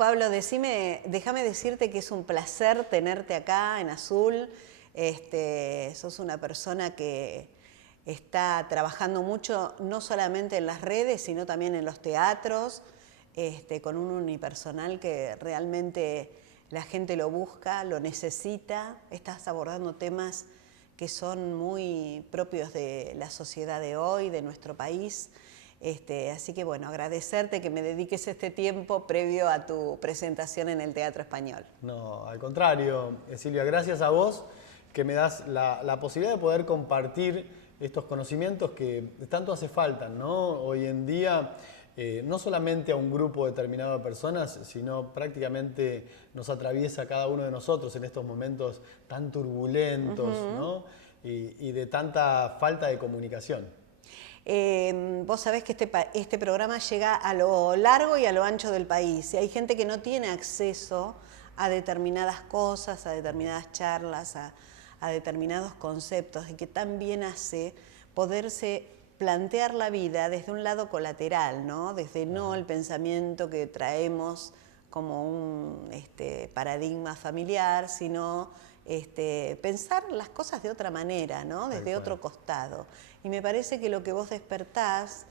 Pablo, déjame decirte que es un placer tenerte acá en Azul. Sos una persona que está trabajando mucho, no solamente en las redes, sino también en los teatros, con un unipersonal que realmente la gente lo busca, lo necesita. Estás abordando temas que son muy propios de la sociedad de hoy, de nuestro país. Así que bueno, agradecerte que me dediques este tiempo previo a tu presentación en el Teatro Español. No, al contrario, Silvia, gracias a vos que me das la posibilidad de poder compartir estos conocimientos que tanto hace falta, ¿no? Hoy en día, no solamente a un grupo determinado de personas, sino prácticamente nos atraviesa a cada uno de nosotros en estos momentos tan turbulentos, ¿no? Y de tanta falta de comunicación. Vos sabés que este programa llega a lo largo y a lo ancho del país y hay gente que no tiene acceso a determinadas cosas, a determinadas charlas, a determinados conceptos y que también hace poderse plantear la vida desde un lado colateral, ¿no? Desde no el pensamiento que traemos como un paradigma familiar, sino pensar las cosas de otra manera, ¿no? Desde otro costado. Y me parece que lo que vos despertás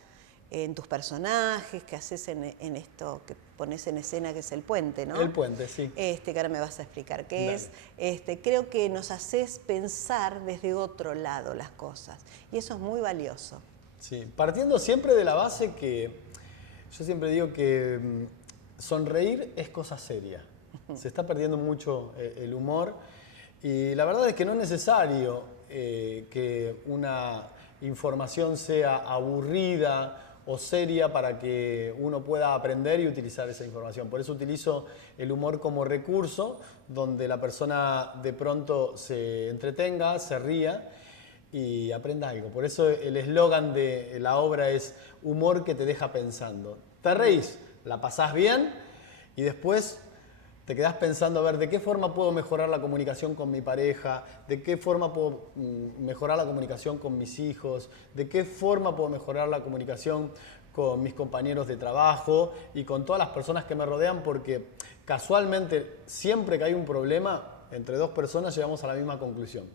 en tus personajes, que haces en esto que pones en escena, que es el puente, ¿no? El puente, sí. Que ahora me vas a explicar qué Dale. es. Creo que nos haces pensar desde otro lado las cosas. Y eso es muy valioso. Sí, partiendo siempre de la base que yo siempre digo que sonreír es cosa seria. Se está perdiendo mucho el humor y la verdad es que no es necesario que una información sea aburrida o seria para que uno pueda aprender y utilizar esa información. Por eso utilizo el humor como recurso donde la persona de pronto se entretenga, se ría y aprenda algo. Por eso el eslogan de la obra es humor que te deja pensando. Te reís, la pasás bien y después te quedás pensando a ver de qué forma puedo mejorar la comunicación con mi pareja, de qué forma puedo mejorar la comunicación con mis hijos, de qué forma puedo mejorar la comunicación con mis compañeros de trabajo y con todas las personas que me rodean, porque casualmente siempre que hay un problema entre dos personas llegamos a la misma conclusión.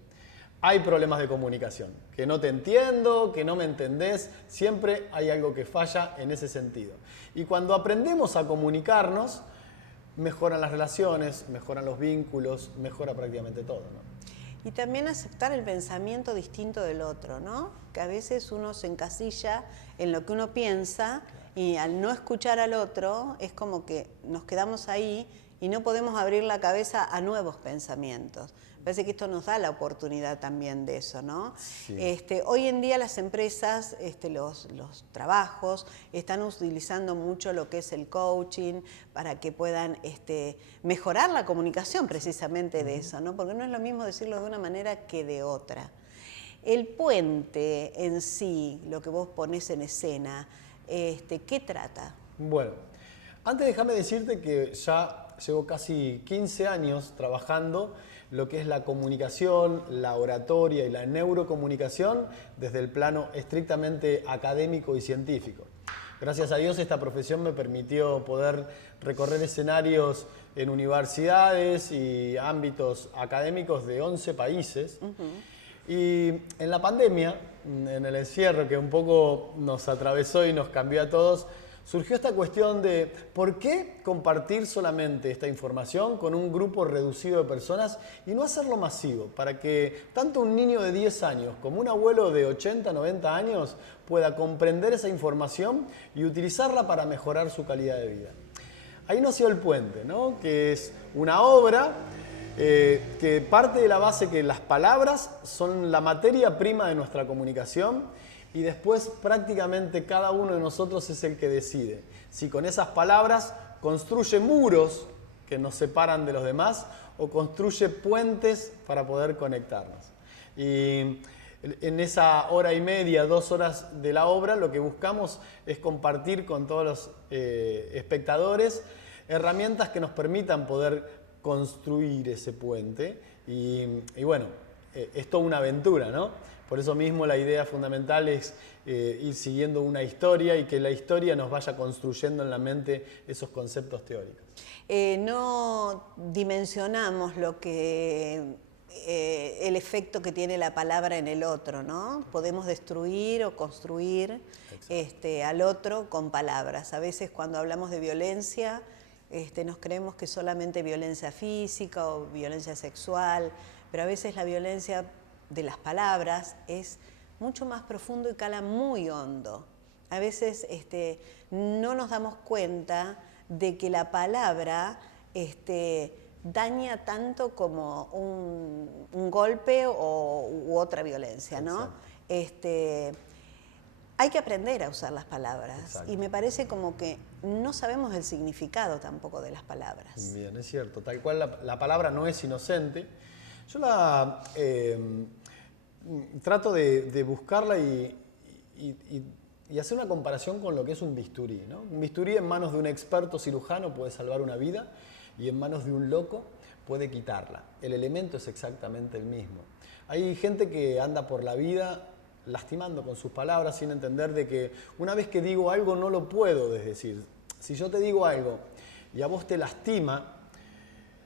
Hay problemas de comunicación, que no te entiendo, que no me entendés, siempre hay algo que falla en ese sentido. Y cuando aprendemos a comunicarnos, mejoran las relaciones, mejoran los vínculos, mejora prácticamente todo, ¿no? Y también aceptar el pensamiento distinto del otro, ¿no? Que a veces uno se encasilla en lo que uno piensa y al no escuchar al otro es como que nos quedamos ahí y no podemos abrir la cabeza a nuevos pensamientos. Parece que esto nos da la oportunidad también de eso, ¿no? Sí. Hoy en día las empresas, los trabajos, están utilizando mucho lo que es el coaching para que puedan mejorar la comunicación precisamente de eso, ¿no? Porque no es lo mismo decirlo de una manera que de otra. El puente en sí, lo que vos ponés en escena, ¿qué trata? Bueno, antes déjame decirte que ya llevo casi 15 años trabajando lo que es la comunicación, la oratoria y la neurocomunicación desde el plano estrictamente académico y científico. Gracias a Dios esta profesión me permitió poder recorrer escenarios en universidades y ámbitos académicos de 11 países. Y en la pandemia, en el encierro que un poco nos atravesó y nos cambió a todos, surgió esta cuestión de ¿por qué compartir solamente esta información con un grupo reducido de personas y no hacerlo masivo? Para que tanto un niño de 10 años como un abuelo de 80, 90 años pueda comprender esa información y utilizarla para mejorar su calidad de vida. Ahí nació El Puente, ¿no? Que es una obra que parte de la base que las palabras son la materia prima de nuestra comunicación y después prácticamente cada uno de nosotros es el que decide si con esas palabras construye muros que nos separan de los demás o construye puentes para poder conectarnos. Y en esa hora y media, 2 horas de la obra, lo que buscamos es compartir con todos los espectadores herramientas que nos permitan poder construir ese puente y bueno, es toda una aventura, ¿no? Por eso mismo la idea fundamental es ir siguiendo una historia y que la historia nos vaya construyendo en la mente esos conceptos teóricos. No dimensionamos lo que el efecto que tiene la palabra en el otro, ¿no? Podemos destruir o construir al otro con palabras. A veces cuando hablamos de violencia, nos creemos que solamente violencia física o violencia sexual, pero a veces la violencia de las palabras es mucho más profundo y cala muy hondo. A veces no nos damos cuenta de que la palabra daña tanto como un golpe u otra violencia, ¿no? Hay que aprender a usar las palabras. Exacto. Y me parece como que no sabemos el significado tampoco de las palabras. Bien, es cierto, tal cual la palabra no es inocente. Yo trato de buscarla y hacer una comparación con lo que es un bisturí, ¿no? Un bisturí en manos de un experto cirujano puede salvar una vida y en manos de un loco puede quitarla. El elemento es exactamente el mismo. Hay gente que anda por la vida lastimando con sus palabras sin entender de que una vez que digo algo no lo puedo desdecir. Si yo te digo algo y a vos te lastima,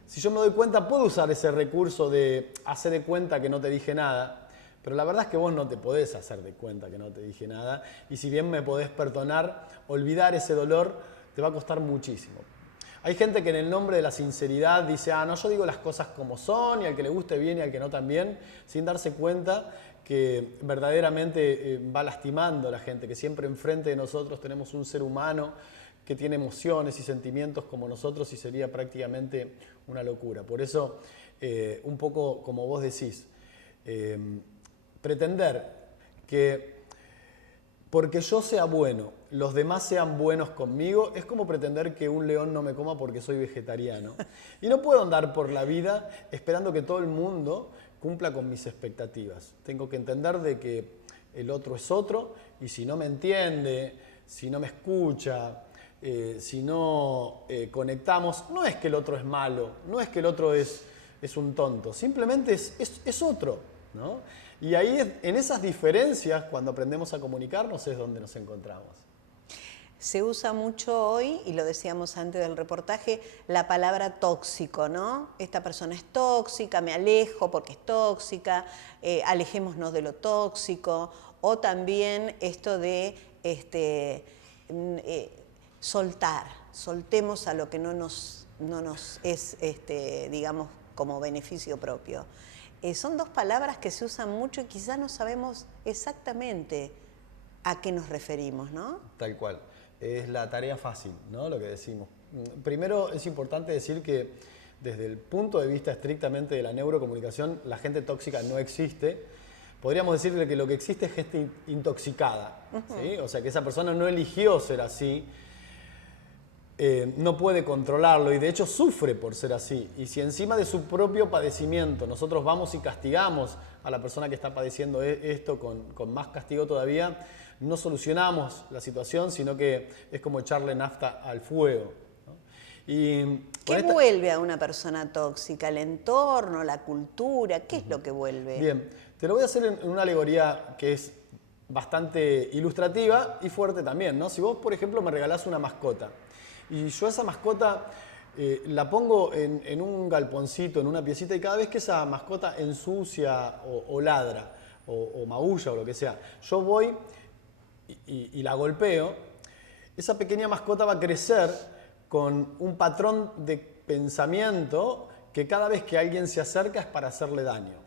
si yo me doy cuenta puedo usar ese recurso de hacer de cuenta que no te dije nada, pero la verdad es que vos no te podés hacer de cuenta que no te dije nada y si bien me podés perdonar, olvidar ese dolor te va a costar muchísimo. Hay gente que en el nombre de la sinceridad dice, no, yo digo las cosas como son y al que le guste bien y al que no también, sin darse cuenta que verdaderamente va lastimando a la gente, que siempre enfrente de nosotros tenemos un ser humano que tiene emociones y sentimientos como nosotros y sería prácticamente una locura. Por eso, un poco como vos decís, pretender que porque yo sea bueno, los demás sean buenos conmigo, es como pretender que un león no me coma porque soy vegetariano. Y no puedo andar por la vida esperando que todo el mundo cumpla con mis expectativas. Tengo que entender de que el otro es otro y si no me entiende, si no me escucha, si no conectamos, no es que el otro es malo, no es que el otro es un tonto, simplemente es otro, ¿no? Y ahí en esas diferencias, cuando aprendemos a comunicarnos, es donde nos encontramos. Se usa mucho hoy, y lo decíamos antes del reportaje, la palabra tóxico, ¿no? Esta persona es tóxica, me alejo porque es tóxica, alejémonos de lo tóxico, o también esto de soltemos a lo que no nos es, digamos, como beneficio propio. Son dos palabras que se usan mucho y quizás no sabemos exactamente a qué nos referimos, ¿no? Tal cual. Es la tarea fácil, ¿no? Lo que decimos. Primero es importante decir que desde el punto de vista estrictamente de la neurocomunicación, la gente tóxica no existe. Podríamos decirle que lo que existe es gente intoxicada, ¿sí? O sea, que esa persona no eligió ser así, no puede controlarlo y de hecho sufre por ser así. Y si encima de su propio padecimiento nosotros vamos y castigamos a la persona que está padeciendo esto con más castigo todavía, no solucionamos la situación, sino que es como echarle nafta al fuego, ¿no? ¿Qué vuelve a una persona tóxica? ¿El entorno, la cultura? ¿Qué es lo que vuelve? Bien, te lo voy a hacer en una alegoría que es bastante ilustrativa y fuerte también, ¿no? Si vos, por ejemplo, me regalás una mascota y yo esa mascota la pongo en un galponcito, en una piecita, y cada vez que esa mascota ensucia o ladra o maulla o lo que sea, yo voy y la golpeo, esa pequeña mascota va a crecer con un patrón de pensamiento que cada vez que alguien se acerca es para hacerle daño.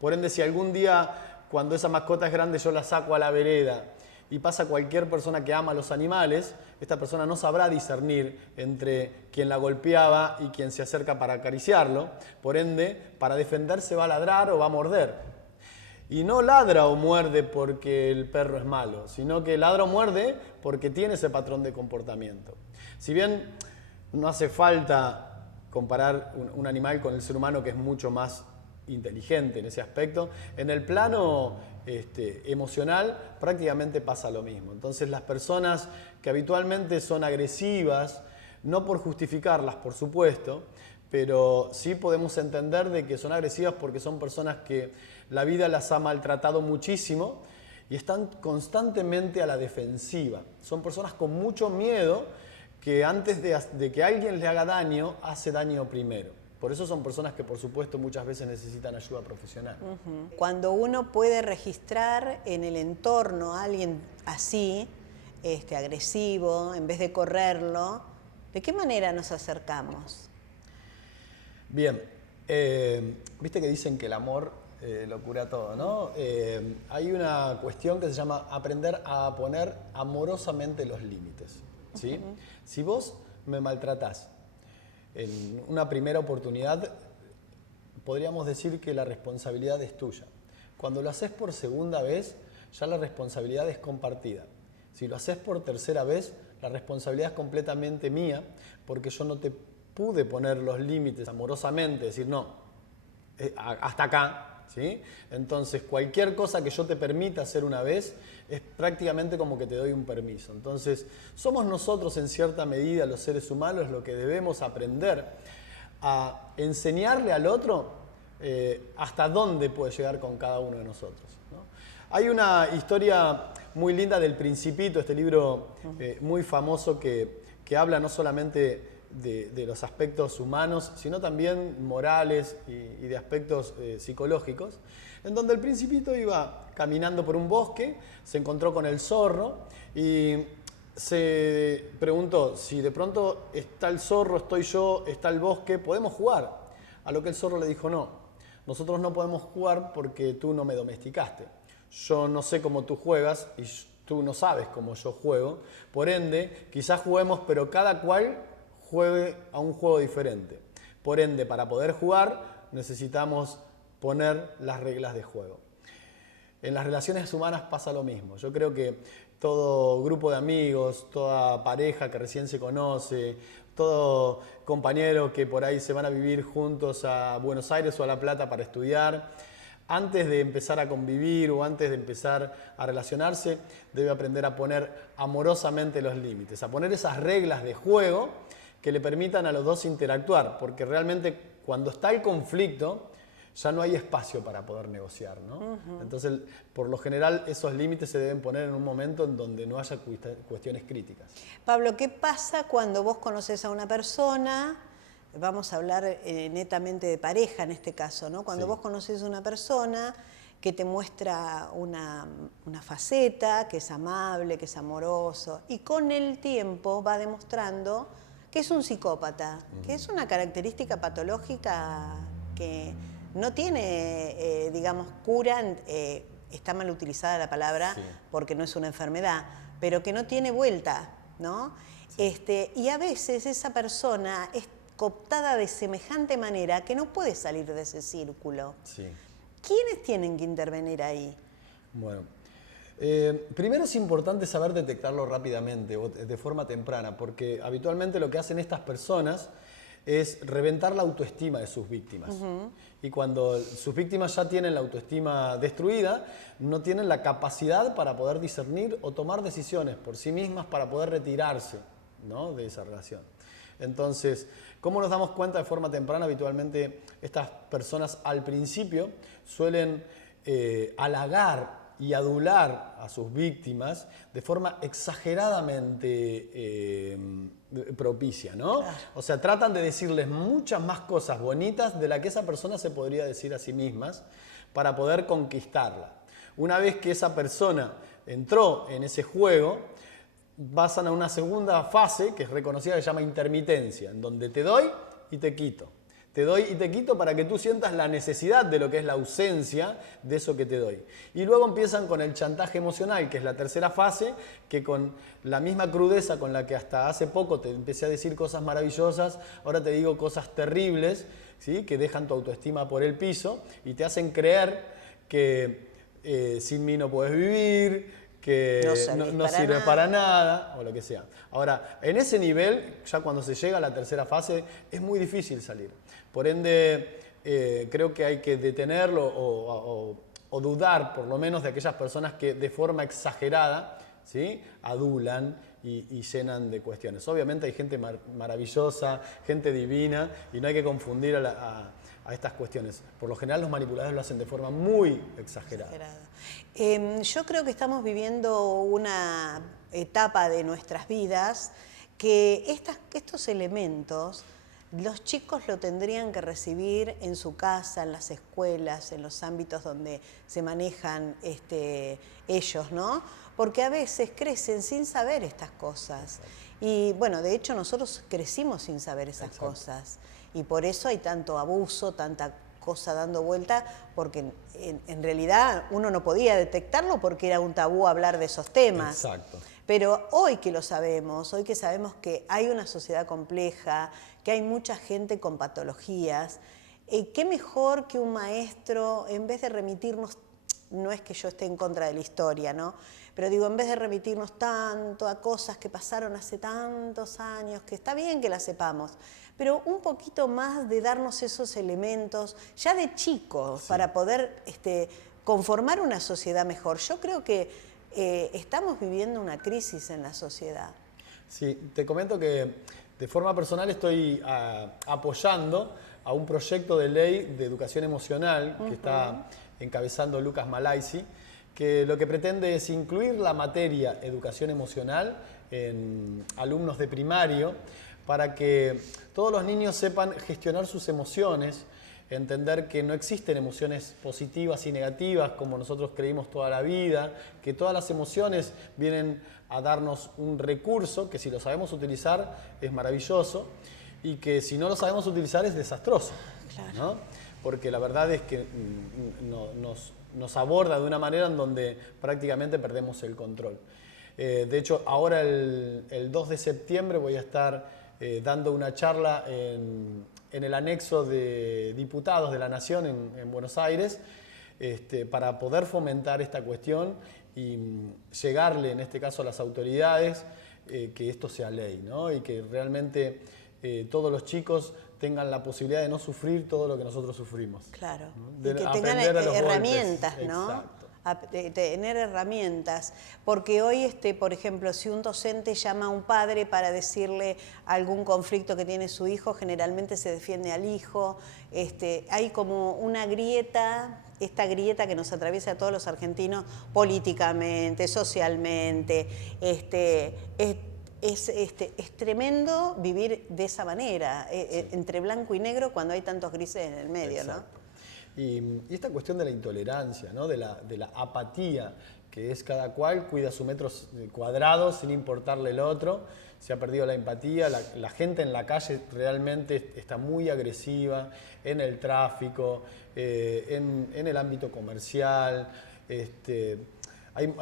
Por ende, si algún día, cuando esa mascota es grande, yo la saco a la vereda y pasa cualquier persona que ama a los animales, esta persona no sabrá discernir entre quien la golpeaba y quien se acerca para acariciarlo. Por ende, para defenderse va a ladrar o va a morder. Y no ladra o muerde porque el perro es malo, sino que ladra o muerde porque tiene ese patrón de comportamiento. Si bien no hace falta comparar un animal con el ser humano, que es mucho más inteligente en ese aspecto, en el plano emocional prácticamente pasa lo mismo. Entonces las personas que habitualmente son agresivas, no por justificarlas, por supuesto, pero sí podemos entender de que son agresivas porque son personas que la vida las ha maltratado muchísimo y están constantemente a la defensiva. Son personas con mucho miedo que antes de que alguien le haga daño, hace daño primero. Por eso son personas que, por supuesto, muchas veces necesitan ayuda profesional. Cuando uno puede registrar en el entorno a alguien así, agresivo, en vez de correrlo, ¿de qué manera nos acercamos? Bien, viste que dicen que el amor lo cura todo, ¿no? Hay una cuestión que se llama aprender a poner amorosamente los límites, ¿sí? Si vos me maltratás en una primera oportunidad, podríamos decir que la responsabilidad es tuya. Cuando lo haces por segunda vez, ya la responsabilidad es compartida. Si lo haces por tercera vez, la responsabilidad es completamente mía, porque yo no te pude poner los límites amorosamente, decir, no, hasta acá, ¿sí? Entonces, cualquier cosa que yo te permita hacer una vez, es prácticamente como que te doy un permiso. Entonces, somos nosotros en cierta medida, los seres humanos, lo que debemos aprender a enseñarle al otro hasta dónde puede llegar con cada uno de nosotros, ¿no? Hay una historia muy linda del Principito, este libro muy famoso que habla no solamente de los aspectos humanos, sino también morales y de aspectos psicológicos, en donde el Principito iba caminando por un bosque, se encontró con el zorro y se preguntó, si de pronto está el zorro, estoy yo, está el bosque, ¿podemos jugar? A lo que el zorro le dijo, no, nosotros no podemos jugar porque tú no me domesticaste. Yo no sé cómo tú juegas y tú no sabes cómo yo juego. Por ende, quizás juguemos, pero cada cual juegue a un juego diferente. Por ende, para poder jugar, necesitamos poner las reglas de juego. En las relaciones humanas pasa lo mismo. Yo creo que todo grupo de amigos, toda pareja que recién se conoce, todo compañero que por ahí se van a vivir juntos a Buenos Aires o a La Plata para estudiar, antes de empezar a convivir o antes de empezar a relacionarse, debe aprender a poner amorosamente los límites, a poner esas reglas de juego que le permitan a los dos interactuar, porque realmente cuando está el conflicto ya no hay espacio para poder negociar, ¿no? Entonces, por lo general, esos límites se deben poner en un momento en donde no haya cuestiones críticas. Pablo, ¿qué pasa cuando vos conoces a una persona? Vamos a hablar netamente de pareja en este caso, ¿no? Cuando vos conoces a una persona que te muestra una faceta, que es amable, que es amoroso, y con el tiempo va demostrando que es un psicópata, que es una característica patológica que no tiene, digamos, cura, está mal utilizada la palabra porque no es una enfermedad, pero que no tiene vuelta, ¿no? Y a veces esa persona es cooptada de semejante manera que no puede salir de ese círculo. ¿Quiénes tienen que intervenir ahí? Bueno, primero es importante saber detectarlo rápidamente o de forma temprana, porque habitualmente lo que hacen estas personas es reventar la autoestima de sus víctimas. Y cuando sus víctimas ya tienen la autoestima destruida, no tienen la capacidad para poder discernir o tomar decisiones por sí mismas para poder retirarse, ¿no?, de esa relación. Entonces, ¿cómo nos damos cuenta de forma temprana? Habitualmente estas personas al principio suelen halagar y adular a sus víctimas de forma exageradamente propicia, ¿no? Claro. O sea, tratan de decirles muchas más cosas bonitas de las que esa persona se podría decir a sí mismas para poder conquistarla. Una vez que esa persona entró en ese juego, pasan a una segunda fase que es reconocida, que se llama intermitencia, en donde te doy y te quito. Te doy y te quito para que tú sientas la necesidad de lo que es la ausencia de eso que te doy. Y luego empiezan con el chantaje emocional, que es la tercera fase, que con la misma crudeza con la que hasta hace poco te empecé a decir cosas maravillosas, ahora te digo cosas terribles, ¿sí?, que dejan tu autoestima por el piso y te hacen creer que sin mí no puedes vivir, que no sirve para nada, o lo que sea. Ahora, en ese nivel, ya cuando se llega a la tercera fase, es muy difícil salir. Por ende, creo que hay que detenerlo o dudar, por lo menos, de aquellas personas que de forma exagerada, ¿sí?, adulan y llenan de cuestiones. Obviamente hay gente maravillosa, gente divina, y no hay que confundir a estas cuestiones. Por lo general los manipuladores lo hacen de forma muy exagerada. Yo creo que estamos viviendo una etapa de nuestras vidas que estos elementos los chicos lo tendrían que recibir en su casa, en las escuelas, en los ámbitos donde se manejan ellos, ¿no? Porque a veces crecen sin saber estas cosas. Y bueno, de hecho nosotros crecimos sin saber esas cosas. Y por eso hay tanto abuso, tanta cosa dando vuelta, porque en realidad uno no podía detectarlo porque era un tabú hablar de esos temas. Exacto. Pero hoy que lo sabemos, hoy que sabemos que hay una sociedad compleja, que hay mucha gente con patologías, qué mejor que un maestro, en vez de remitirnos, no es que yo esté en contra de la historia, ¿no? Pero digo, en vez de remitirnos tanto a cosas que pasaron hace tantos años, que está bien que las sepamos, pero un poquito más de darnos esos elementos, ya de chicos, para poder conformar una sociedad mejor. Yo creo que estamos viviendo una crisis en la sociedad. Sí, te comento que de forma personal estoy apoyando a un proyecto de ley de educación emocional que está encabezando Lucas Malaisi, que lo que pretende es incluir la materia educación emocional en alumnos de primario para que todos los niños sepan gestionar sus emociones, entender que no existen emociones positivas y negativas como nosotros creímos toda la vida, que todas las emociones vienen a darnos un recurso que si lo sabemos utilizar es maravilloso y que si no lo sabemos utilizar es desastroso, Claro. ¿no? Porque la verdad es que nos aborda de una manera en donde prácticamente perdemos el control. De hecho, ahora el 2 de septiembre voy a estar dando una charla en el anexo de diputados de la Nación en Buenos Aires para poder fomentar esta cuestión y llegarle, en este caso, a las autoridades que esto sea ley, ¿no? Y que realmente todos los chicos tengan la posibilidad de no sufrir todo lo que nosotros sufrimos. Claro, De y que aprender tengan a los herramientas, golpes. ¿no? Exacto. Tener herramientas, porque hoy, por ejemplo, si un docente llama a un padre para decirle algún conflicto que tiene su hijo, generalmente se defiende al hijo, hay como una grieta, esta grieta que nos atraviesa a todos los argentinos políticamente, socialmente, es tremendo vivir de esa manera, entre blanco y negro cuando hay tantos grises en el medio, Exacto. ¿no? Y esta cuestión de la intolerancia, ¿no? de la apatía, que es cada cual cuida su metro cuadrado sin importarle el otro. Se ha perdido la empatía, la gente en la calle realmente está muy agresiva, en el tráfico, en el ámbito comercial. Hay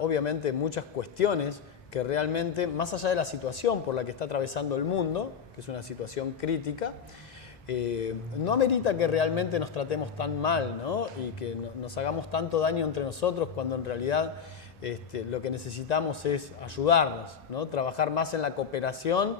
obviamente muchas cuestiones que realmente, más allá de la situación por la que está atravesando el mundo, que es una situación crítica, no amerita que realmente nos tratemos tan mal, ¿no? Y que nos hagamos tanto daño entre nosotros cuando en realidad lo que necesitamos es ayudarnos, ¿no? Trabajar más en la cooperación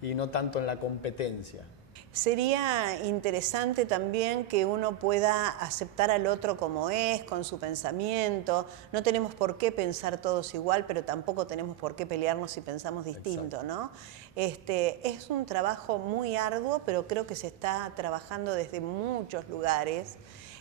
y no tanto en la competencia. Sería interesante también que uno pueda aceptar al otro como es, con su pensamiento. No tenemos por qué pensar todos igual, pero tampoco tenemos por qué pelearnos si pensamos distinto, ¿no? Es un trabajo muy arduo, pero creo que se está trabajando desde muchos lugares.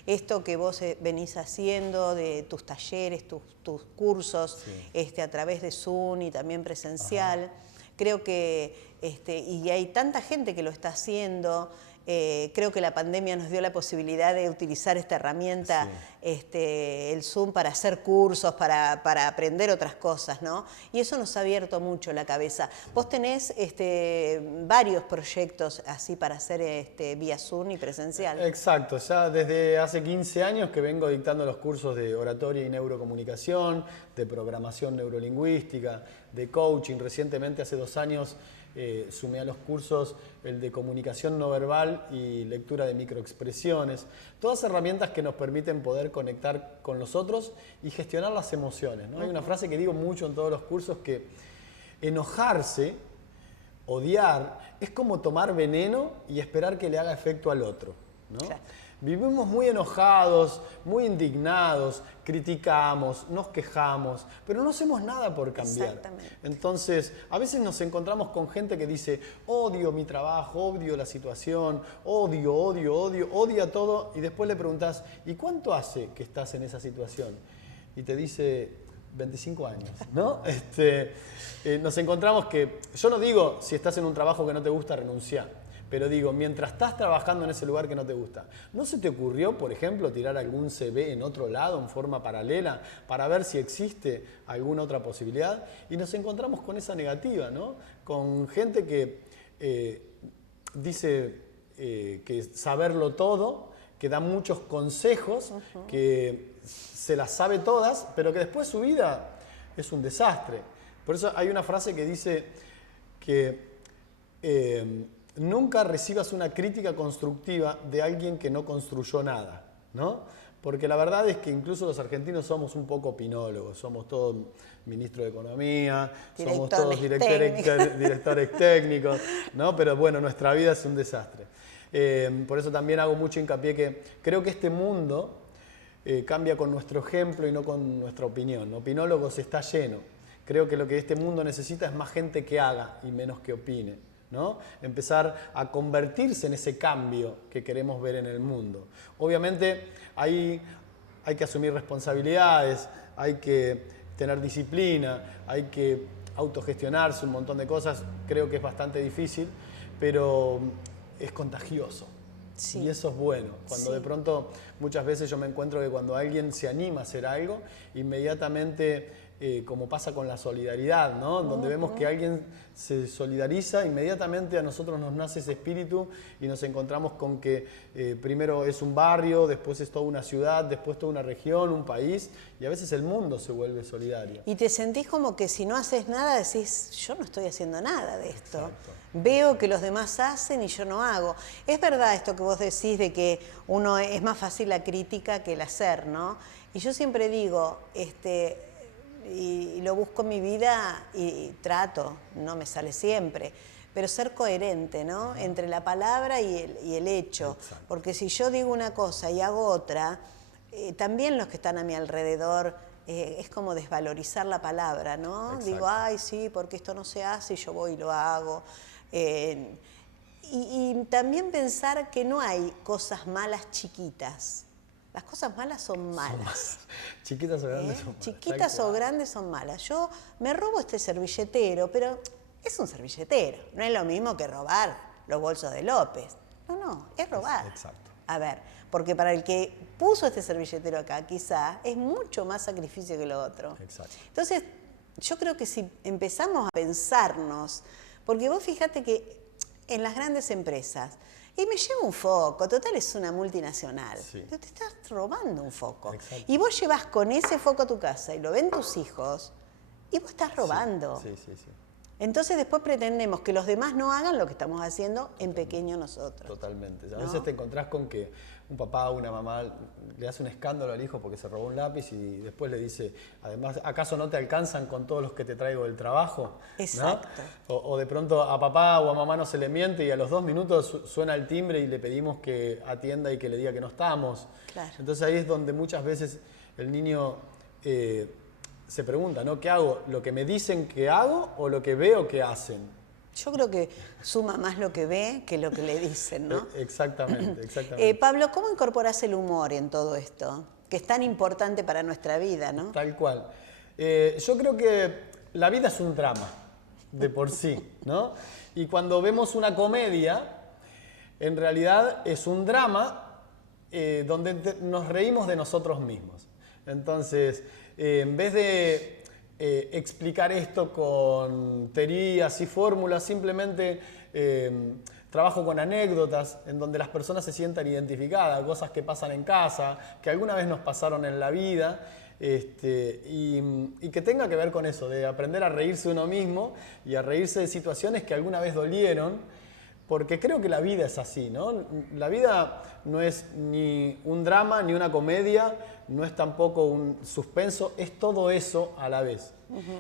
Esto que vos venís haciendo de tus talleres, tus cursos, sí, a través de Zoom y también presencial. Ajá. Creo que, y hay tanta gente que lo está haciendo, creo que la pandemia nos dio la posibilidad de utilizar esta herramienta, sí, el Zoom, para hacer cursos, para aprender otras cosas, ¿no? Y eso nos ha abierto mucho la cabeza. Vos tenés varios proyectos así para hacer vía Zoom y presencial. Exacto, ya desde hace 15 años que vengo dictando los cursos de oratoria y neurocomunicación, de programación neurolingüística, de coaching. Recientemente, hace 2 años, sumé a los cursos el de comunicación no verbal y lectura de microexpresiones. Todas herramientas que nos permiten poder conectar con los otros y gestionar las emociones, ¿no? Hay una frase que digo mucho en todos los cursos, que enojarse, odiar, es como tomar veneno y esperar que le haga efecto al otro. ¿no? Claro. Vivimos muy enojados, muy indignados, criticamos, nos quejamos, pero no hacemos nada por cambiar. Exactamente. Entonces, a veces nos encontramos con gente que dice, odio mi trabajo, odio la situación, odia todo, y después le preguntás, ¿y cuánto hace que estás en esa situación? Y te dice, 25 años, ¿no? Nos encontramos que, yo no digo, si estás en un trabajo que no te gusta, renunciá. Pero digo, mientras estás trabajando en ese lugar que no te gusta, ¿no se te ocurrió, por ejemplo, tirar algún CV en otro lado, en forma paralela, para ver si existe alguna otra posibilidad? Y nos encontramos con esa negativa, ¿no? Con gente que dice que saberlo todo, que da muchos consejos, que se las sabe todas, pero que después su vida es un desastre. Por eso hay una frase que dice que nunca recibas una crítica constructiva de alguien que no construyó nada, ¿no? Porque la verdad es que incluso los argentinos somos un poco opinólogos, somos todos ministros de Economía, somos todos directores técnicos, ¿no? Pero bueno, nuestra vida es un desastre. Por eso también hago mucho hincapié que creo que este mundo cambia con nuestro ejemplo y no con nuestra opinión. Opinólogos está lleno. Creo que lo que este mundo necesita es más gente que haga y menos que opine, ¿no? Empezar a convertirse en ese cambio que queremos ver en el mundo. Obviamente hay que asumir responsabilidades, hay que tener disciplina, hay que autogestionarse, un montón de cosas. Creo que es bastante difícil, pero es contagioso. Sí. Y eso es bueno. Cuando de pronto, muchas veces yo me encuentro que cuando alguien se anima a hacer algo, inmediatamente, como pasa con la solidaridad, ¿no? Donde vemos que alguien se solidariza, inmediatamente a nosotros nos nace ese espíritu y nos encontramos con que primero es un barrio, después es toda una ciudad, después toda una región, un país, y a veces el mundo se vuelve solidario. Y te sentís como que si no haces nada decís, yo no estoy haciendo nada de esto. Exacto. Veo que los demás hacen y yo no hago. Es verdad esto que vos decís de que uno es más fácil la crítica que el hacer, ¿no? Y yo siempre digo, y lo busco en mi vida y trato, no me sale siempre, pero ser coherente, ¿no? Entre la palabra y el hecho. Exacto. Porque si yo digo una cosa y hago otra, también los que están a mi alrededor, es como desvalorizar la palabra, ¿no? Exacto. Digo, ay, sí, porque esto no se hace y yo voy y lo hago. Y también pensar que no hay cosas malas chiquitas. Las cosas malas son malas. Chiquitas o grandes son malas. Chiquitas o grandes son malas. Yo me robo este servilletero, pero es un servilletero. No es lo mismo que robar los bolsos de López. No, es robar. Exacto. A ver, porque para el que puso este servilletero acá, quizá es mucho más sacrificio que lo otro. Exacto. Entonces, yo creo que si empezamos a pensarnos, porque vos fíjate que en las grandes empresas, y me llevo un foco, total es una multinacional, pero te estás robando un foco. Exacto. Y vos llevas con ese foco a tu casa y lo ven tus hijos y vos estás robando. Sí. Entonces después pretendemos que los demás no hagan lo que estamos haciendo en pequeño nosotros. Totalmente. A ¿no? veces te encontrás con que un papá o una mamá le hace un escándalo al hijo porque se robó un lápiz y después le dice, además, ¿acaso no te alcanzan con todos los que te traigo del trabajo? Exacto. ¿No? O de pronto a papá o a mamá no se le miente y a los 2 minutos suena el timbre y le pedimos que atienda y que le diga que no estamos. Claro. Entonces ahí es donde muchas veces el niño se pregunta, ¿no? ¿Qué hago? ¿Lo que me dicen que hago o lo que veo que hacen? Yo creo que suma más lo que ve que lo que le dicen, ¿no? Exactamente. Pablo, ¿cómo incorporás el humor en todo esto? Que es tan importante para nuestra vida, ¿no? Tal cual. Yo creo que la vida es un drama, de por sí, ¿no? Y cuando vemos una comedia, en realidad es un drama donde nos reímos de nosotros mismos. Entonces, en vez de explicar esto con teorías y fórmulas, simplemente trabajo con anécdotas en donde las personas se sientan identificadas, cosas que pasan en casa, que alguna vez nos pasaron en la vida, y que tenga que ver con eso, de aprender a reírse uno mismo y a reírse de situaciones que alguna vez dolieron, porque creo que la vida es así, ¿no? La vida no es ni un drama ni una comedia, no es tampoco un suspenso, es todo eso a la vez.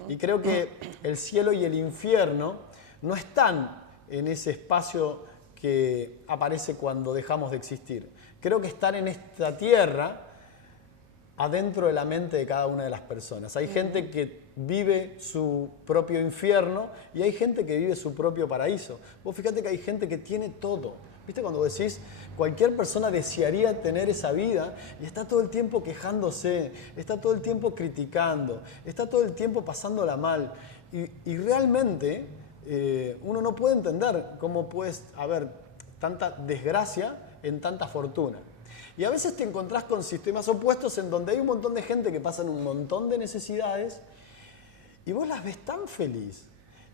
Y creo que el cielo y el infierno no están en ese espacio que aparece cuando dejamos de existir. creo que están en esta tierra adentro de la mente de cada una de las personas. Hay gente que vive su propio infierno y hay gente que vive su propio paraíso. Vos fíjate que hay gente que tiene todo. ¿Viste cuando decís, cualquier persona desearía tener esa vida y está todo el tiempo quejándose, está todo el tiempo criticando, está todo el tiempo pasándola mal? Y realmente uno no puede entender cómo puede haber tanta desgracia en tanta fortuna. Y a veces te encontrás con sistemas opuestos en donde hay un montón de gente que pasan un montón de necesidades y vos las ves tan feliz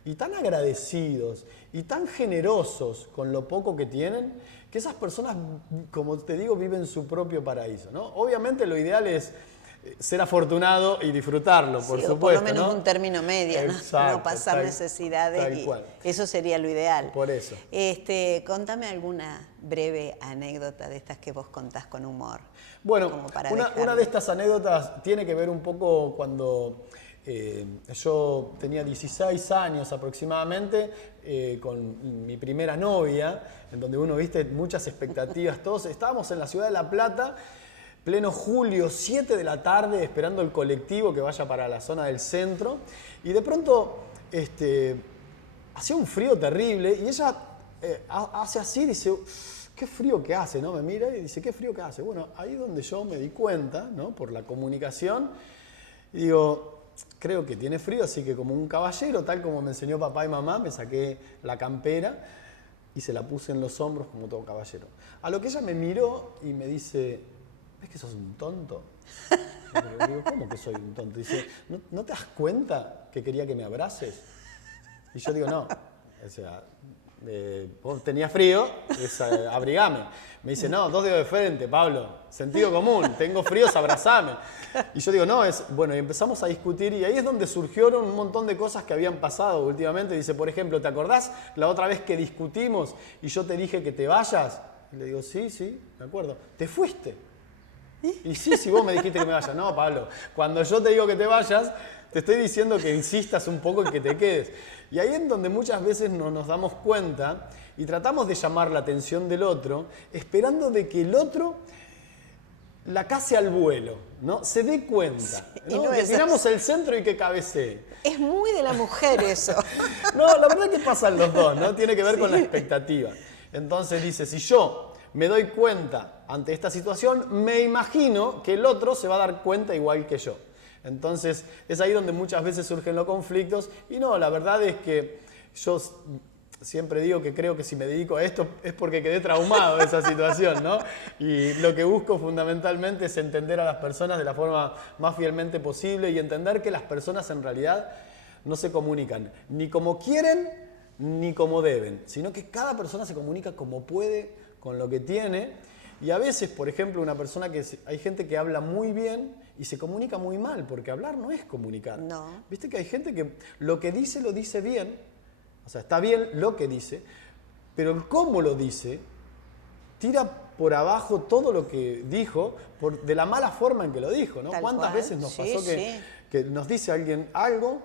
y tan agradecidos y tan generosos con lo poco que tienen, que esas personas, como te digo, viven su propio paraíso, ¿no? Obviamente lo ideal es ser afortunado y disfrutarlo, por supuesto. Por lo menos, ¿no?, un término medio, exacto, no pasar necesidades. Tal cual. Eso sería lo ideal. Por eso. Contame alguna breve anécdota de estas que vos contás con humor. Bueno, una de estas anécdotas tiene que ver un poco cuando yo tenía 16 años aproximadamente, con mi primera novia, en donde uno, viste, muchas expectativas, todos estábamos en la ciudad de La Plata, pleno julio, 7 de la tarde, esperando el colectivo que vaya para la zona del centro, y de pronto hacía un frío terrible, y ella hace así, dice, qué frío que hace, ¿no? Me mira y dice, qué frío que hace. Bueno, ahí es donde yo me di cuenta, ¿no?, por la comunicación, y digo, creo que tiene frío, así que como un caballero, tal como me enseñó papá y mamá, me saqué la campera y se la puse en los hombros como todo caballero. A lo que ella me miró y me dice, ¿ves que sos un tonto? Y yo digo, ¿cómo que soy un tonto? Dice, ¿no te das cuenta que quería que me abraces? Y yo digo, no, o sea, vos tenías frío, abrigame. Me dice, no, 2 dedos de frente, Pablo, sentido común, tengo frío, abrazame. Y yo digo, no, bueno, y empezamos a discutir y ahí es donde surgieron un montón de cosas que habían pasado últimamente. Dice, por ejemplo, ¿te acordás la otra vez que discutimos y yo te dije que te vayas? Y le digo, sí, me acuerdo. ¿Te fuiste? Y sí, vos me dijiste que me vaya. No, Pablo, cuando yo te digo que te vayas, te estoy diciendo que insistas un poco en que te quedes. Y ahí es donde muchas veces no nos damos cuenta y tratamos de llamar la atención del otro, esperando de que el otro la case al vuelo, ¿no? Se dé cuenta, ¿no? Que tiramos el centro y que cabecee. Es muy de la mujer eso. No, la verdad es que pasan los dos, ¿no? Tiene que ver con la expectativa. Entonces dice, si yo me doy cuenta ante esta situación, me imagino que el otro se va a dar cuenta igual que yo. Entonces es ahí donde muchas veces surgen los conflictos y no, la verdad es que yo siempre digo que creo que si me dedico a esto es porque quedé traumado de esa situación, ¿no? Y lo que busco fundamentalmente es entender a las personas de la forma más fielmente posible y entender que las personas en realidad no se comunican ni como quieren ni como deben, sino que cada persona se comunica como puede, con lo que tiene. Y a veces, por ejemplo, hay gente que habla muy bien y se comunica muy mal, porque hablar no es comunicar. No. Viste que hay gente que lo que dice lo dice bien, o sea, está bien lo que dice, pero el cómo lo dice tira por abajo todo lo que dijo de la mala forma en que lo dijo, ¿no? Tal ¿Cuántas cual. veces nos pasó que nos dice alguien algo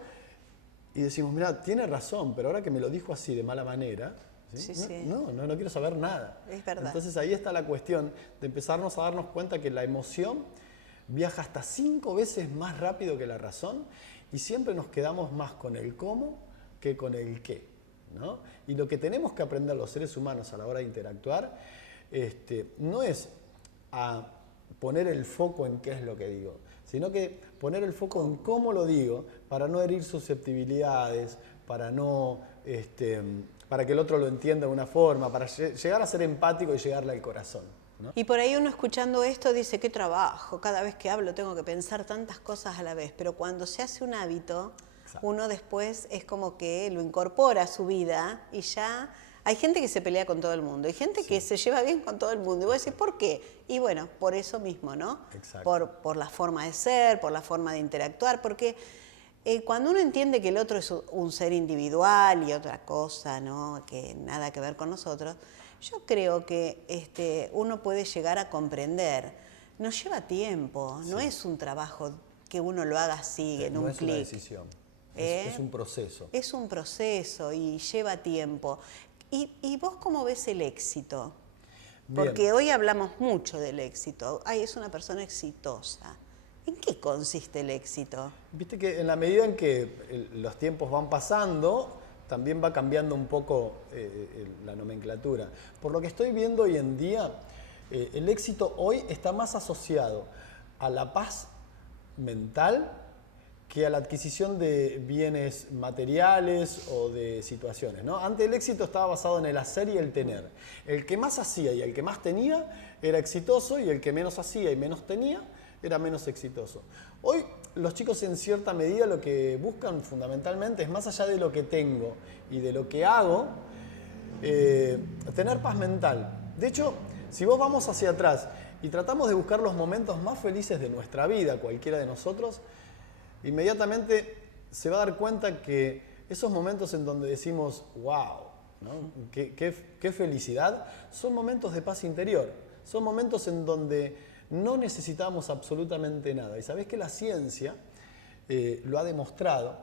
y decimos, mira, tiene razón, pero ahora que me lo dijo así de mala manera, no quiero saber nada. Es verdad. Entonces ahí está la cuestión de empezarnos a darnos cuenta que la emoción viaja hasta 5 veces más rápido que la razón y siempre nos quedamos más con el cómo que con el qué, ¿no? Y lo que tenemos que aprender los seres humanos a la hora de interactuar no es a poner el foco en qué es lo que digo, sino que poner el foco en cómo lo digo para no herir susceptibilidades, para que el otro lo entienda de una forma, para llegar a ser empático y llegarle al corazón, ¿no? Y por ahí uno escuchando esto dice, qué trabajo, cada vez que hablo tengo que pensar tantas cosas a la vez, pero cuando se hace un hábito, exacto, uno después es como que lo incorpora a su vida y ya hay gente que se pelea con todo el mundo, hay gente que se lleva bien con todo el mundo, y vos decís, ¿por qué? Y bueno, por eso mismo, ¿no? Exacto. Por la forma de ser, por la forma de interactuar, porque cuando uno entiende que el otro es un ser individual y otra cosa, ¿no?, que nada que ver con nosotros, yo creo que uno puede llegar a comprender. Nos lleva tiempo, no es un trabajo que uno lo haga así en un clic. No es una decisión, es un proceso. Es un proceso y lleva tiempo. ¿Y vos cómo ves el éxito? Porque hoy hablamos mucho del éxito. Ay, es una persona exitosa. ¿En qué consiste el éxito? Viste que en la medida en que los tiempos van pasando, también va cambiando un poco la nomenclatura. Por lo que estoy viendo hoy en día, el éxito hoy está más asociado a la paz mental que a la adquisición de bienes materiales o de situaciones, ¿no? Antes el éxito estaba basado en el hacer y el tener. El que más hacía y el que más tenía era exitoso, y el que menos hacía y menos tenía era menos exitoso. Hoy los chicos en cierta medida lo que buscan fundamentalmente es, más allá de lo que tengo y de lo que hago, tener paz mental. De hecho, si vos vamos hacia atrás y tratamos de buscar los momentos más felices de nuestra vida, cualquiera de nosotros, inmediatamente se va a dar cuenta que esos momentos en donde decimos, wow, ¿no? qué felicidad, son momentos de paz interior. Son momentos en donde no necesitamos absolutamente nada. Y sabés que la ciencia lo ha demostrado,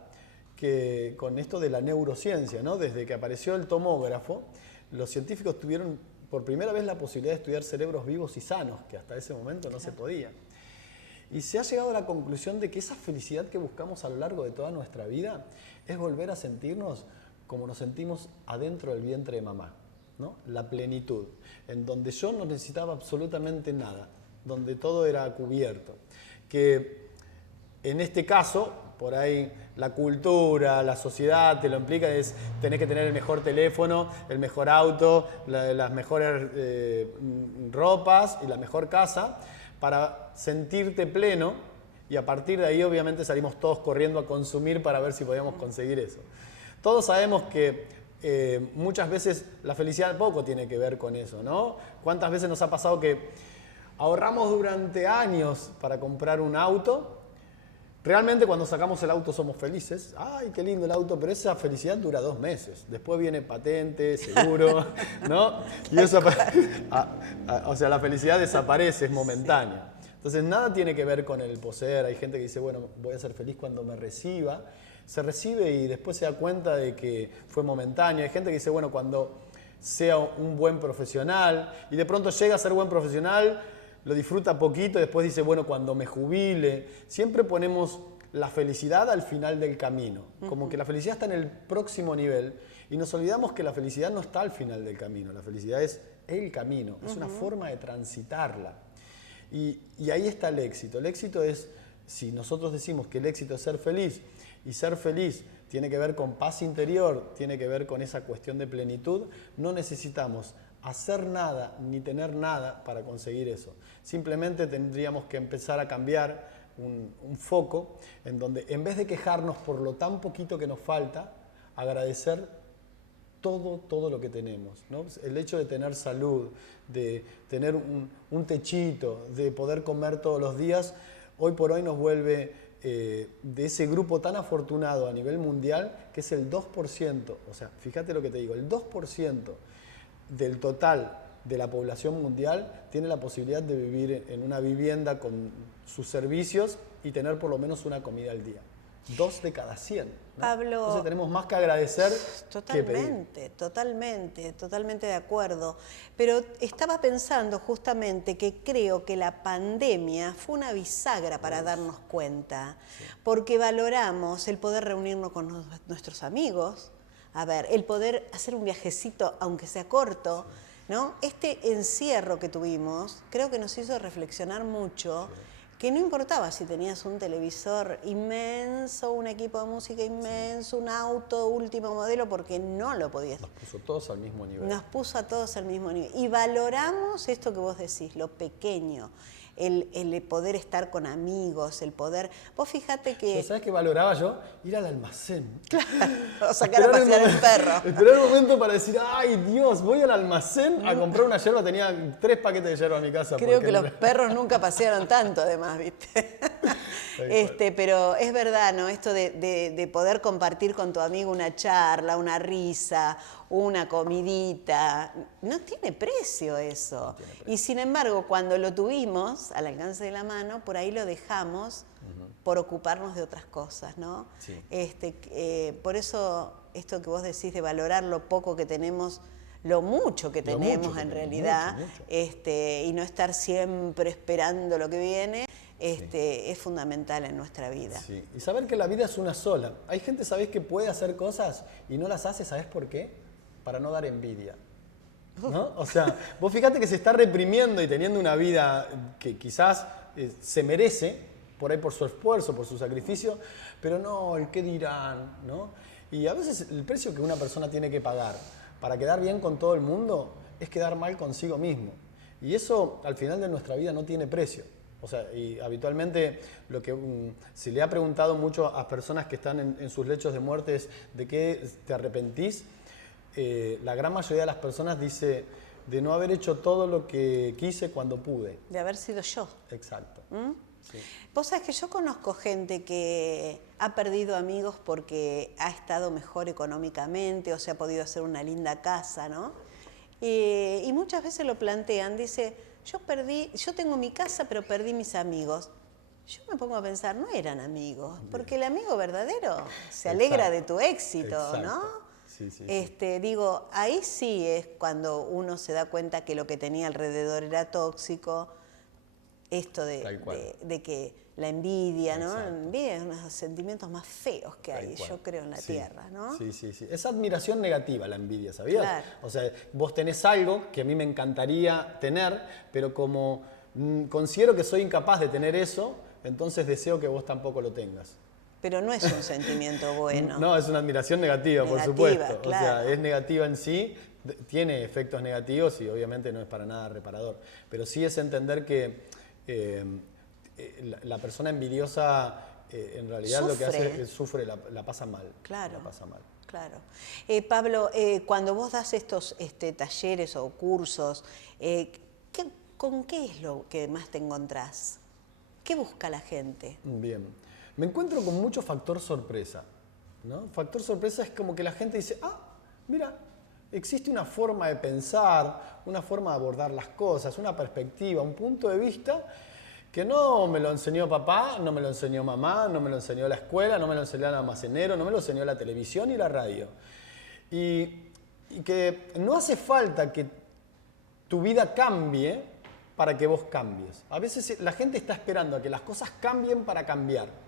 que con esto de la neurociencia, ¿no? Desde que apareció el tomógrafo, los científicos tuvieron por primera vez la posibilidad de estudiar cerebros vivos y sanos, que hasta ese momento no se podía. Y se ha llegado a la conclusión de que esa felicidad que buscamos a lo largo de toda nuestra vida es volver a sentirnos como nos sentimos adentro del vientre de mamá, ¿no? La plenitud, en donde yo no necesitaba absolutamente nada, donde todo era cubierto. Que en este caso, por ahí la cultura, la sociedad te lo implica, tenés que tener el mejor teléfono, el mejor auto, las mejores ropas y la mejor casa, para sentirte pleno, y a partir de ahí obviamente salimos todos corriendo a consumir para ver si podíamos conseguir eso. Todos sabemos que muchas veces la felicidad poco tiene que ver con eso, ¿no? ¿Cuántas veces nos ha pasado que ahorramos durante años para comprar un auto? Realmente cuando sacamos el auto somos felices. ¡Ay, qué lindo el auto! Pero esa felicidad dura 2 meses. Después viene patente, seguro, ¿no? Y eso, o sea, la felicidad desaparece, es momentánea. Entonces nada tiene que ver con el poseer. Hay gente que dice, bueno, voy a ser feliz cuando me reciba. Se recibe y después se da cuenta de que fue momentáneo. Hay gente que dice, bueno, cuando sea un buen profesional. Y de pronto llega a ser buen profesional, lo disfruta poquito y después dice, bueno, cuando me jubile. Siempre ponemos la felicidad al final del camino, como que la felicidad está en el próximo nivel, y nos olvidamos que la felicidad no está al final del camino. La felicidad es el camino, es una forma de transitarla. Y ahí está el éxito. El éxito es, si nosotros decimos que el éxito es ser feliz, y ser feliz tiene que ver con paz interior, tiene que ver con esa cuestión de plenitud, no necesitamos hacer nada ni tener nada para conseguir eso. Simplemente tendríamos que empezar a cambiar un foco en donde, en vez de quejarnos por lo tan poquito que nos falta, agradecer todo lo que tenemos, ¿no? El hecho de tener salud, de tener un techito, de poder comer todos los días, hoy por hoy nos vuelve de ese grupo tan afortunado a nivel mundial, que es el 2%, o sea, fíjate lo que te digo, el 2% del total de la población mundial tiene la posibilidad de vivir en una vivienda con sus servicios y tener por lo menos una comida al día. 2 de cada 100, ¿no? Pablo, entonces tenemos más que agradecer que pedir. Totalmente de acuerdo. Pero estaba pensando justamente que creo que la pandemia fue una bisagra para darnos cuenta, porque valoramos el poder reunirnos con nuestros amigos, el poder hacer un viajecito, aunque sea corto, ¿no? Este encierro que tuvimos creo que nos hizo reflexionar mucho, que no importaba si tenías un televisor inmenso, un equipo de música inmenso, un auto último modelo, porque no lo podías. Nos puso todos al mismo nivel. Nos puso a todos al mismo nivel. Y valoramos esto que vos decís, lo pequeño, el poder estar con amigos, el poder... Vos fíjate que... ¿Sabés qué valoraba yo? Ir al almacén. Claro, o sacar a pasear el perro. Esperar un momento para decir, ay Dios, voy al almacén a comprar una yerba. Tenía 3 paquetes de yerba en mi casa. Creo que los perros nunca pasearon tanto, además, ¿viste? Pero es verdad, ¿no? Esto de poder compartir con tu amigo una charla, una risa, una comidita, no tiene precio eso. No tiene precio. Y sin embargo, cuando lo tuvimos al alcance de la mano, por ahí lo dejamos por ocuparnos de otras cosas, ¿no? Sí. Por eso esto que vos decís de valorar lo poco que tenemos, lo mucho que Lo tenemos mucho que en tenemos, realidad, mucho. y no estar siempre esperando lo que viene, es fundamental en nuestra vida. Sí. Y saber que la vida es una sola. Hay gente, ¿sabés?, que puede hacer cosas y no las hace, ¿sabés por qué? Para no dar envidia. ¿No? O sea, vos fíjate que se está reprimiendo y teniendo una vida que quizás se merece, por ahí por su esfuerzo, por su sacrificio, pero no, el qué dirán, ¿no? Y a veces el precio que una persona tiene que pagar para quedar bien con todo el mundo es quedar mal consigo mismo. Y eso al final de nuestra vida no tiene precio. O sea, y habitualmente lo que se le ha preguntado mucho a personas que están en sus lechos de muerte es ¿de qué te arrepentís? La gran mayoría de las personas dice de no haber hecho todo lo que quise cuando pude. De haber sido yo. Exacto. Sí. Vos sabés que yo conozco gente que ha perdido amigos porque ha estado mejor económicamente o se ha podido hacer una linda casa, ¿no? Y muchas veces lo plantean, dice, yo tengo mi casa pero perdí mis amigos. Yo me pongo a pensar, no eran amigos, porque el amigo verdadero se alegra de tu éxito, Exacto. ¿no? Sí, sí, sí. Digo, ahí sí es cuando uno se da cuenta que lo que tenía alrededor era tóxico, esto de que la envidia, ¿no? La envidia es uno de los sentimientos más feos que hay, yo creo, en la tierra, ¿no? Sí, sí, sí. Es admiración negativa la envidia, ¿sabías? Claro. O sea, vos tenés algo que a mí me encantaría tener, pero como considero que soy incapaz de tener eso, entonces deseo que vos tampoco lo tengas. Pero no es un sentimiento bueno. No, es una admiración negativa, por Negativa, supuesto. claro. O sea, es negativa en sí, tiene efectos negativos y obviamente no es para nada reparador. Pero sí es entender que la persona envidiosa en realidad lo que hace es sufre, la pasa mal. Claro. La pasa mal. Claro. Pablo, cuando vos das estos talleres o cursos, ¿con qué es lo que más te encontrás? ¿Qué busca la gente? Bien. Me encuentro con mucho factor sorpresa, ¿no? Factor sorpresa es como que la gente dice, mira, existe una forma de pensar, una forma de abordar las cosas, una perspectiva, un punto de vista que no me lo enseñó papá, no me lo enseñó mamá, no me lo enseñó la escuela, no me lo enseñó el almacenero, no me lo enseñó la televisión y la radio. Y que no hace falta que tu vida cambie para que vos cambies. A veces la gente está esperando a que las cosas cambien para cambiar.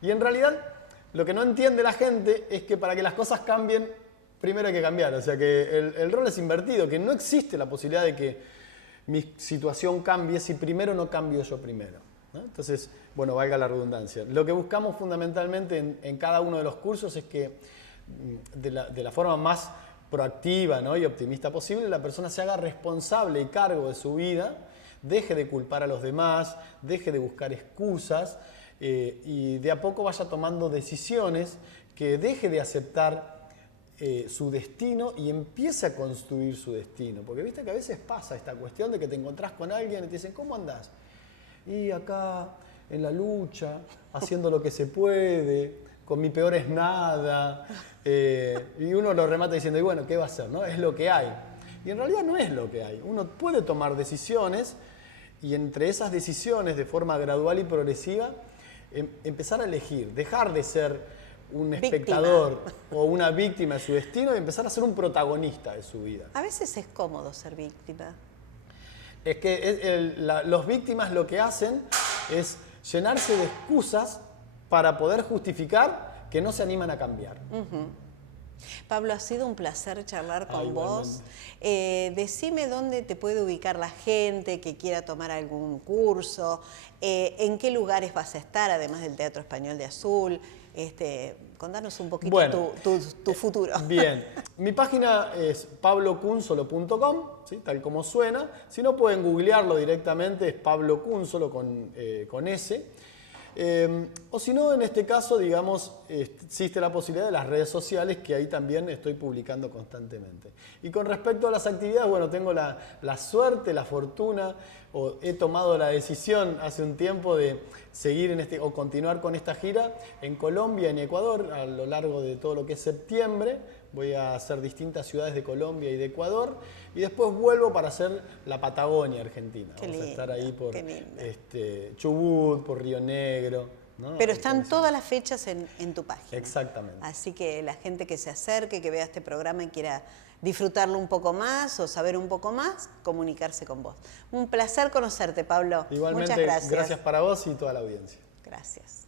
Y en realidad, lo que no entiende la gente es que para que las cosas cambien, primero hay que cambiar. O sea, que el rol es invertido, que no existe la posibilidad de que mi situación cambie si primero no cambio yo primero, ¿no? Entonces, bueno, valga la redundancia. Lo que buscamos fundamentalmente en cada uno de los cursos es que de la forma más proactiva, ¿no?, y optimista posible, la persona se haga responsable y cargo de su vida, deje de culpar a los demás, deje de buscar excusas, y de a poco vaya tomando decisiones, que deje de aceptar su destino y empiece a construir su destino. Porque viste que a veces pasa esta cuestión de que te encontrás con alguien y te dicen, ¿cómo andás? Y acá, en la lucha, haciendo lo que se puede, con mi peor es nada. Y uno lo remata diciendo, y bueno, ¿qué va a hacer, no? Es lo que hay. Y en realidad no es lo que hay. Uno puede tomar decisiones y entre esas decisiones, de forma gradual y progresiva, empezar a elegir, dejar de ser un espectador o una víctima de su destino y empezar a ser un protagonista de su vida. A veces es cómodo ser víctima. Es que los víctimas lo que hacen es llenarse de excusas para poder justificar que no se animan a cambiar. Pablo, ha sido un placer charlar con vos. Igualmente. Decime dónde te puede ubicar la gente que quiera tomar algún curso, en qué lugares vas a estar, además del Teatro Español de Azul. Contanos un poquito tu futuro. Bien, mi página es pablocúnsolo.com, ¿sí?, tal como suena. Si no, pueden googlearlo directamente, es Pablo Cúnsolo con S. O si no, en este caso, digamos, existe la posibilidad de las redes sociales, que ahí también estoy publicando constantemente. Y con respecto a las actividades, bueno, tengo la suerte, la fortuna, o he tomado la decisión hace un tiempo de seguir o continuar con esta gira en Colombia, en Ecuador, a lo largo de todo lo que es septiembre. Voy a hacer distintas ciudades de Colombia y de Ecuador y después vuelvo para hacer la Patagonia Argentina. Vamos a estar ahí por Chubut, por Río Negro, ¿no? Pero están todas las fechas en tu página. Exactamente. Así que la gente que se acerque, que vea este programa y quiera disfrutarlo un poco más o saber un poco más, comunicarse con vos. Un placer conocerte, Pablo. Igualmente, muchas gracias. Gracias para vos y toda la audiencia. Gracias.